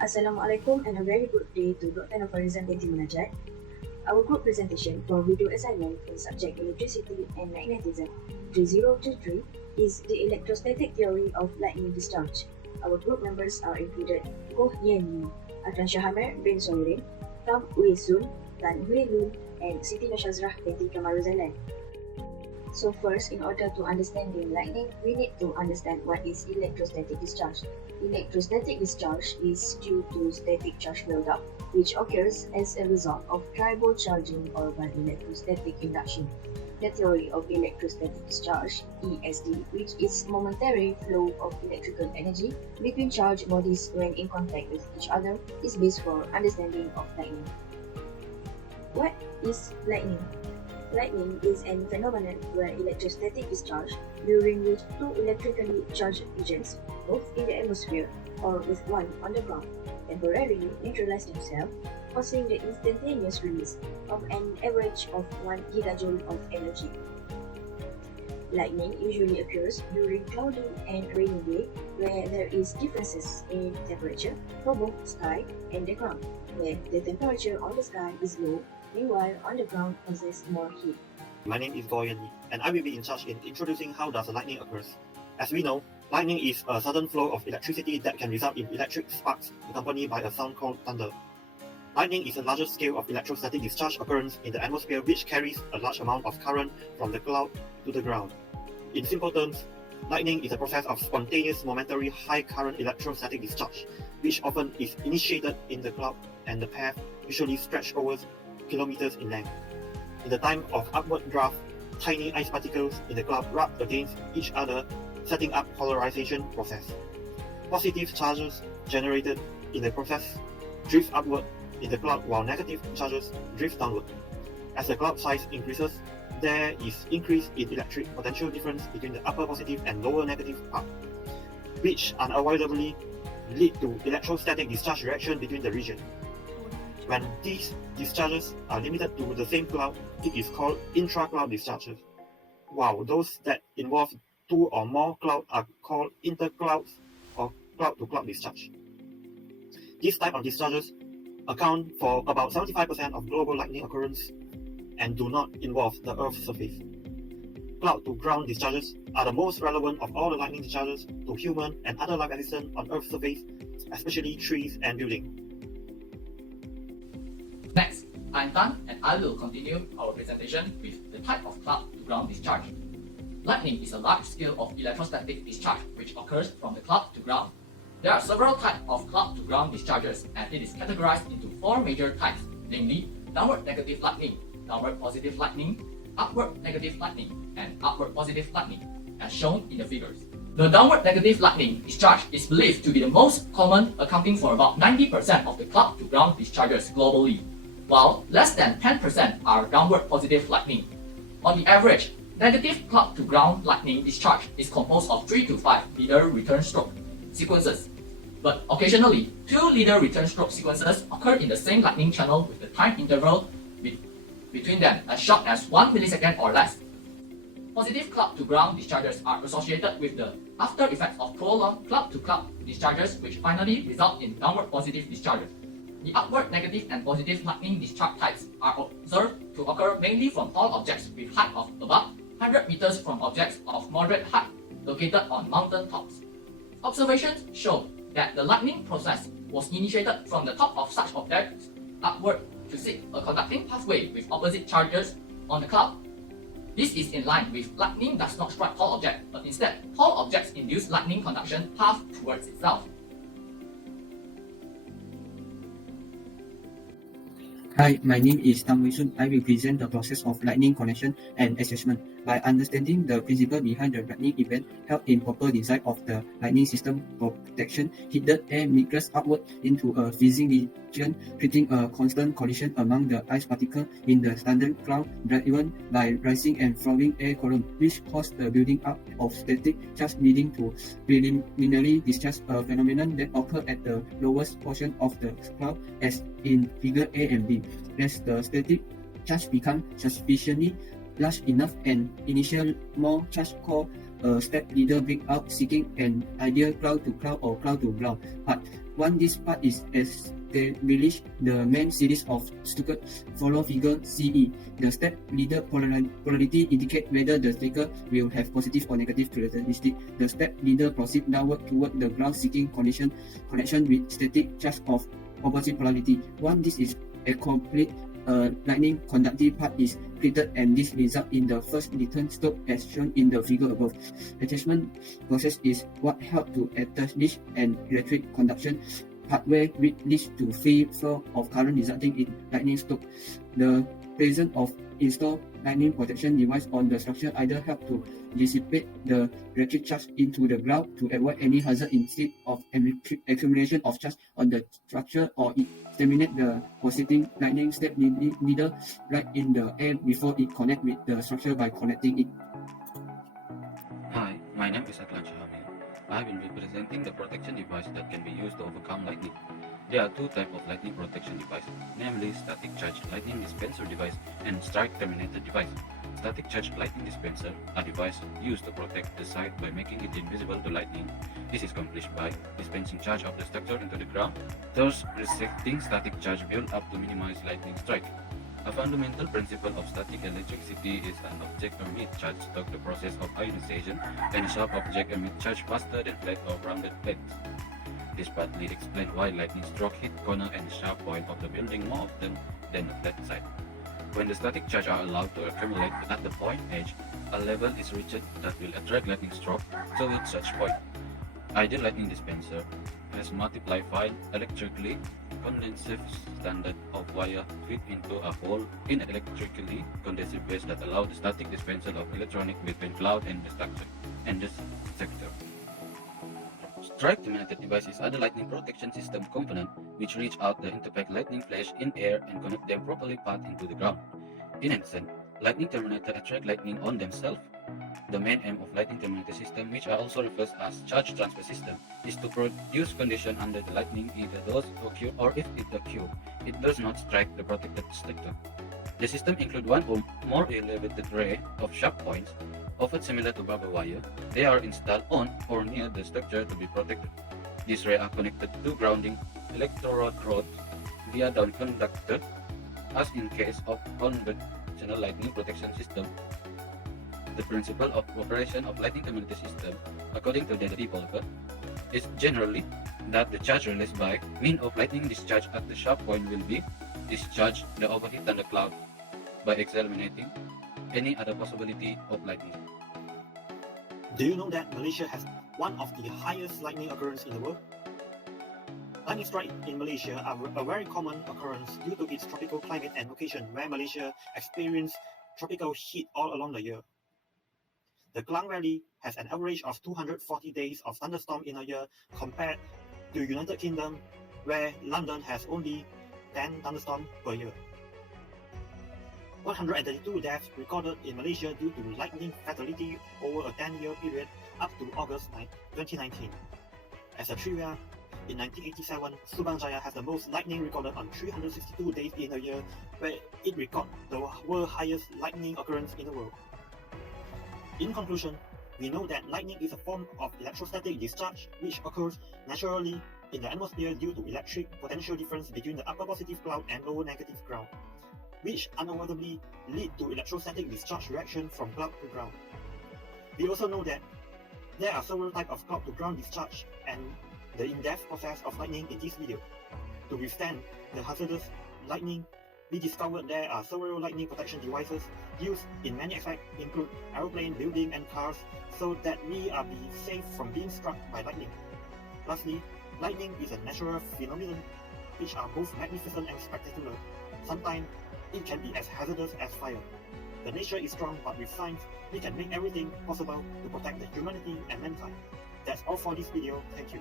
Assalamualaikum and a very good day to Dr. Nofarizan binti Munajat. Our group presentation for video assignment for subject electricity and magnetism 3023 is the electrostatic theory of lightning discharge. Our group members are included Koh Yen Yu, Adnan Shahamer bin Soirin, Tam Wei Sun, Tan Hui Lun, and Siti Nashazrah binti Kamaruzalan. So first, in order to understand the lightning, we need to understand what is electrostatic discharge. Electrostatic discharge is due to static charge buildup, which occurs as a result of tribal charging or by electrostatic induction. The theory of electrostatic discharge, ESD, which is momentary flow of electrical energy between charged bodies when in contact with each other, is based for understanding of lightning. What is lightning? Lightning is a phenomenon where electrostatic discharge, during which two electrically charged agents, both in the atmosphere or with one on the ground, temporarily neutralize themselves, causing the instantaneous release of an average of 1 gigajoule of energy. Lightning usually occurs during cloudy and rainy day, where there is differences in temperature for both sky and the ground, where the temperature on the sky is low. Meanwhile, on the ground possess more heat. My name is Goyen Yi, and I will be in charge in introducing how does lightning occurs. As we know, lightning is a sudden flow of electricity that can result in electric sparks accompanied by a sound called thunder. Lightning is the largest scale of electrostatic discharge occurrence in the atmosphere which carries a large amount of current from the cloud to the ground. In simple terms, lightning is a process of spontaneous momentary high current electrostatic discharge, which often is initiated in the cloud and the path usually stretched over kilometers in length. In the time of upward draft, tiny ice particles in the cloud rub against each other, setting up polarization process. Positive charges generated in the process drift upward in the cloud while negative charges drift downward. As the cloud size increases, there is increase in electric potential difference between the upper positive and lower negative part, which unavoidably lead to electrostatic discharge reaction between the region. When these discharges are limited to the same cloud, it is called intra-cloud discharges, while those that involve two or more clouds are called interclouds or cloud-to-cloud discharge. This type of discharges account for about 75% of global lightning occurrence and do not involve the Earth's surface. Cloud-to-ground discharges are the most relevant of all the lightning discharges to human and other life existent on Earth's surface, especially trees and buildings. Next, I'm Tan and I will continue our presentation with the type of cloud-to-ground discharge. Lightning is a large scale of electrostatic discharge which occurs from the cloud to ground. There are several types of cloud-to-ground discharges and it is categorized into four major types, namely downward negative lightning, downward positive lightning, upward negative lightning, and upward positive lightning, as shown in the figures. The downward negative lightning discharge is believed to be the most common, accounting for about 90% of the cloud-to-ground discharges globally, while less than 10% are downward positive lightning. On the average, negative cloud-to-ground lightning discharge is composed of 3 to 5 leader return stroke sequences, but occasionally 2 leader return stroke sequences occur in the same lightning channel with the time interval between them as short as 1 millisecond or less. Positive cloud-to-ground discharges are associated with the after effects of prolonged cloud-to-cloud discharges which finally result in downward positive discharges. The upward negative and positive lightning discharge types are observed to occur mainly from tall objects with height of above 100 meters from objects of moderate height located on mountain tops. Observations show that the lightning process was initiated from the top of such objects upward to seek a conducting pathway with opposite charges on the cloud. This is in line with lightning does not strike tall objects, but instead tall objects induce lightning conduction path towards itself. Hi, my name is Tam Wei Sun. I will present the process of lightning connection and assessment. By understanding the principle behind the lightning event, help in proper design of the lightning system protection, heated air migrates upward into a freezing region, creating a constant collision among the ice particles in the standard cloud, driven by rising and falling air column, which cause the building up of static charge leading to preliminary discharge, a phenomenon that occurs at the lowest portion of the cloud, as in figure A and B. As the static charge becomes sufficiently large enough, an initial more charge called a step leader break out, seeking an ideal cloud to cloud or cloud to ground path. Once this part is established, the main series of circuits follow figure CE. The step leader polarity indicates whether the stacker will have positive or negative characteristic. The step leader proceeds downward toward the ground seeking connection with static charge of opposite polarity. Once this is accomplished, a lightning conductive path is created, and this results in the first return slope as shown in the figure above. Attachment process is what helps to establish an electric conduction pathway which leads to free flow of current resulting in lightning slope. The presence of installed lightning protection device on the structure either help to dissipate the electric charge into the ground to avoid any hazard instead of accumulation of charge on the structure, or it terminate the pulsating lightning step needle right in the air before it connect with the structure by connecting it. Hi, my name is Aklan Shahamil. I will be presenting the protection device that can be used to overcome lightning. There are two types of lightning protection device, namely static charge lightning dispenser device and strike terminated device. Static charge lightning dispenser, a device used to protect the site by making it invisible to lightning. This is accomplished by dispensing charge of the structure into the ground, thus restricting static charge build up to minimize lightning strike. A fundamental principle of static electricity is an object emit charge through the process of ionization, and a sharp object emit charge faster than flat or rounded plates. This partly explains why lightning stroke hit corner and sharp point of the building more often than the flat side. When the static charge are allowed to accumulate at the point edge, a level is reached that will attract lightning stroke towards such point. Ideal lightning dispenser has multiply file electrically condensive standard of wire fit into a hole in electrically condensive base that allow the static dispersal of electronic between cloud and the structure and the sector. Strike terminated device is other lightning protection system component which reach out the interpack lightning flash in air and connect them properly path into the ground. In addition, lightning terminator attract lightning on themselves. The main aim of lightning terminator system, which are also referred as charge transfer system, is to produce condition under the lightning either does occur or if it occurs, it does not strike the protected structure. The system includes one or more elevated ray of sharp points, often similar to barbed wire. They are installed on or near the structure to be protected. These rays are connected to grounding electrode rods via down conductor, as in case of conventional lightning protection system. The principle of operation of lightning terminator system, according to the developer, is generally that the charge released by means of lightning discharge at the sharp point will be discharged the overheat thundercloud by eliminating any other possibility of lightning. Do you know that Malaysia has one of the highest lightning occurrence in the world? Lightning strikes in Malaysia are a very common occurrence due to its tropical climate and location, where Malaysia experiences tropical heat all along the year. The Klang Valley has an average of 240 days of thunderstorm in a year compared to United Kingdom, where London has only 10 thunderstorms per year. 132 deaths recorded in Malaysia due to lightning fatality over a 10-year period up to August 2019. As a trivia, in 1987, Subang Jaya has the most lightning recorded on 362 days in a year, where it recorded the world's highest lightning occurrence in the world. In conclusion, we know that lightning is a form of electrostatic discharge which occurs naturally in the atmosphere due to electric potential difference between the upper positive cloud and lower negative ground, which unavoidably lead to electrostatic discharge reaction from cloud to ground. We also know that there are several types of cloud to ground discharge and the in-depth process of lightning in this video. To withstand the hazardous lightning, we discovered there are several lightning protection devices used in many aspects, include aeroplane, building, and cars, so that we are be safe from being struck by lightning. Lastly, lightning is a natural phenomenon which are both magnificent and spectacular. Sometimes it can be as hazardous as fire. The nature is strong, but with science, we can make everything possible to protect the humanity and mankind. That's all for this video. Thank you.